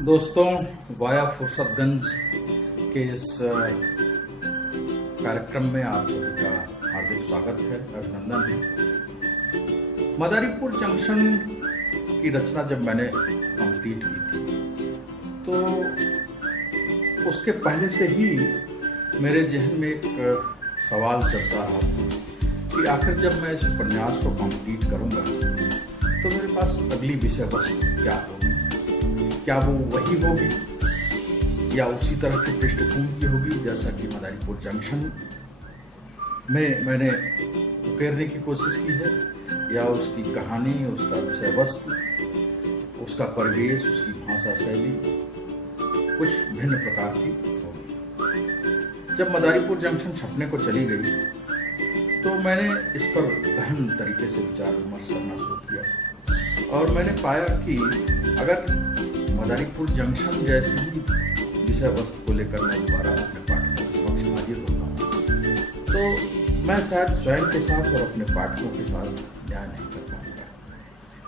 दोस्तों, वाया फुर्सतगंज के इस कार्यक्रम में आप सभी का हार्दिक स्वागत है, अभिनंदन है। मदारीपुर जंक्शन की रचना जब मैंने कंप्लीट की थी तो उसके पहले से ही मेरे जहन में एक सवाल चलता रहा था कि आखिर जब मैं इस उपन्यास को कंप्लीट करूंगा तो मेरे पास अगली विषय वस्तु क्या होगी। क्या वो वही होगी या उसी तरह की पृष्ठभूमि की होगी जैसा कि मदारीपुर जंक्शन में मैंने उकेरने की कोशिश की है, या उसकी कहानी, उसका विषय वस्तु, उसका परिवेश, उसकी भाषा शैली कुछ भिन्न प्रकार की होगी। जब मदारीपुर जंक्शन छपने को चली गई तो मैंने इस पर गहन तरीके से विचार विमर्श करना शुरू किया और मैंने पाया कि अगर मदारीपुर जंक्शन जैसी ही विषय वस्तु को लेकर मैं दोबारा अपने पाठकों के समक्ष हाजिर होता हूँ तो मैं शायद स्वयं के साथ और अपने पाठकों के साथ न्याय नहीं कर पाऊंगा।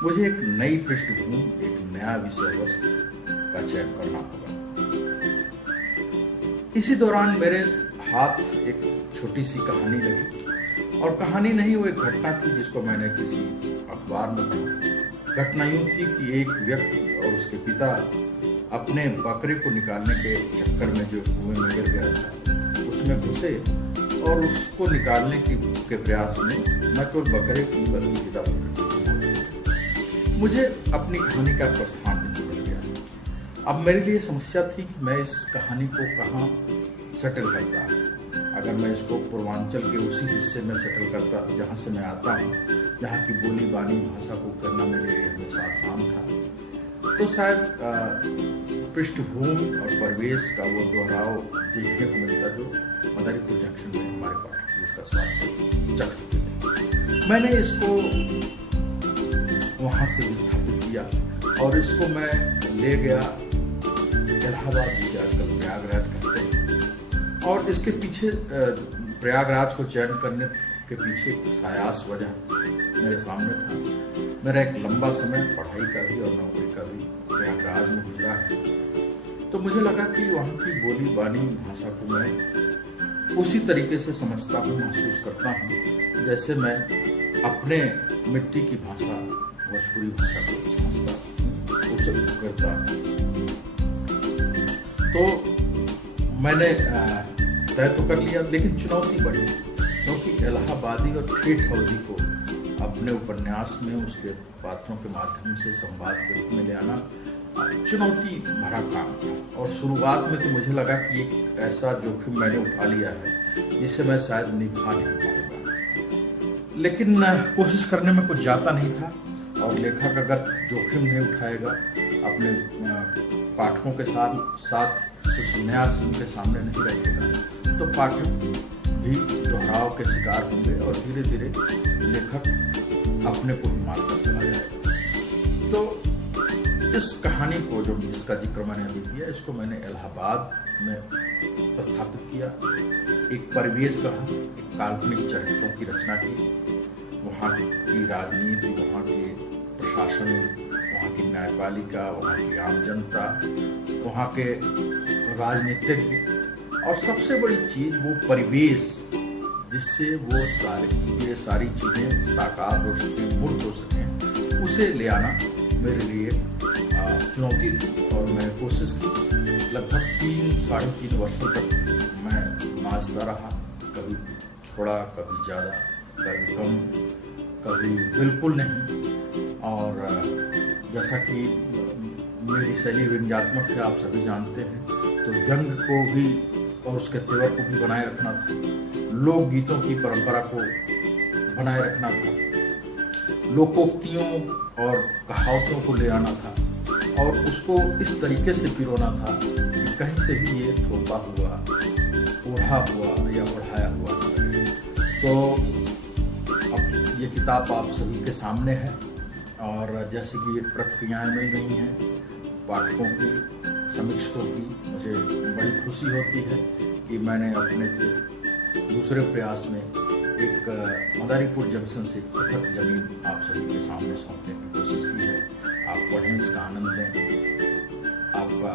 मुझे एक नई पृष्ठभूमि, एक नया विषय वस्तु का चयन करना होगा। इसी दौरान मेरे हाथ एक छोटी सी कहानी लगी, और कहानी नहीं, वो एक घटना थी जिसको मैंने किसी अखबार में पढ़ा। घटना यूं थी कि एक व्यक्ति और उसके पिता अपने बकरे को निकालने के चक्कर में जो कुएं में गिर गया था उसमें घुसे और उसको निकालने के प्रयास में न केवल बकरे की बल्कि पिता मुझे अपनी कहानी का प्रस्थान देना पड़ गया। अब मेरे लिए समस्या थी कि मैं इस कहानी को कहाँ सेटल करता। अगर मैं इसको पूर्वांचल के उसी हिस्से में सेटल करता जहाँ से मैं आता हूँ, जहाँ की बोली बानी भाषा को करना मेरे लिए हमेशा आसान था, तो शायद पृष्ठभूमि और परिवेश का वो दोहराव देखने को मिलता जो मदारीपुर जंक्शन में हमारे पाठक जिसका स्वाद चख चुके थे। मैंने इसको वहाँ से विस्थापित किया और इसको मैं ले गया इलाहाबाद, जिसे आजकल प्रयागराज कहते हैं। और इसके पीछे प्रयागराज को चयन करने के पीछे सायास वजह मेरे सामने था। मेरा एक लंबा समय पढ़ाई का भी और नौकरी का भी प्रयागराज में गुजरा है, तो मुझे लगा कि वहाँ की बोली बानी भाषा को मैं उसी तरीके से समझता हूँ, महसूस करता हूँ जैसे मैं अपने मिट्टी की भाषा, भोजपुरी भाषा को समझता, उसे करता। तो मैंने तय तो कर लिया, लेकिन चुनौती बढ़ी, क्योंकि इलाहाबादी और ठेठ अवधि को अपने उपन्यास में उसके पात्रों के माध्यम से संवाद के रूप में ले आना चुनौती भरा काम था। और शुरुआत में तो मुझे लगा कि एक ऐसा जोखिम मैंने उठा लिया है जिसे मैं शायद निभा नहीं पाऊंगा, लेकिन कोशिश करने में कुछ जाता नहीं था। और लेखक अगर जोखिम नहीं उठाएगा, अपने पाठकों के साथ कुछ नया उनके सामने नहीं रखेगा, तो पाठक भी दोहराव के शिकार होंगे और धीरे धीरे लेखक अपने को ही मारकर चला जाएगा। तो इस कहानी को जिसका जिक्र मैंने अभी किया, इसको मैंने इलाहाबाद में स्थापित किया। एक परिवेश का, एक काल्पनिक चरित्रों की रचना की, वहाँ की राजनीति, वहाँ के प्रशासन, वहाँ की न्यायपालिका, वहाँ की आम जनता, वहाँ के राजनीतिज्ञ, और सबसे बड़ी चीज वो परिवेश जिससे वो सारी चीजें साकार हो सकें, मूर्त हो सकें, उसे ले आना मेरे लिए चुनौती थी। और मैं कोशिश की, लगभग 3-3.5 वर्षों तक मैं नाचता रहा, कभी थोड़ा, कभी ज़्यादा, कभी कम, कभी बिल्कुल नहीं। और जैसा कि मेरी शैली व्यंग्यात्मक है, आप सभी जानते हैं, तो व्यंग को भी और उसके तेवर को भी बनाए रखना था, लोकगीतों की परंपरा को बनाए रखना था, लोकोक्तियों और कहावतों को ले आना था, और उसको इस तरीके से पिरोना था कि कहीं से भी ये थोपा हुआ, ओढ़ा हुआ या ओढ़ाया हुआ। तो अब ये किताब आप सभी के सामने है, और जैसे कि प्रतिक्रियाएं मिल रही हैं पाठकों की, समीक्षकों की, मुझे बड़ी खुशी होती है कि मैंने अपने के दूसरे प्रयास में एक मदारीपुर जंक्शन से पृथक जमीन आप सभी के सामने सौंपने की कोशिश की है। आप पढ़ें, इसका आनंद लें। आपका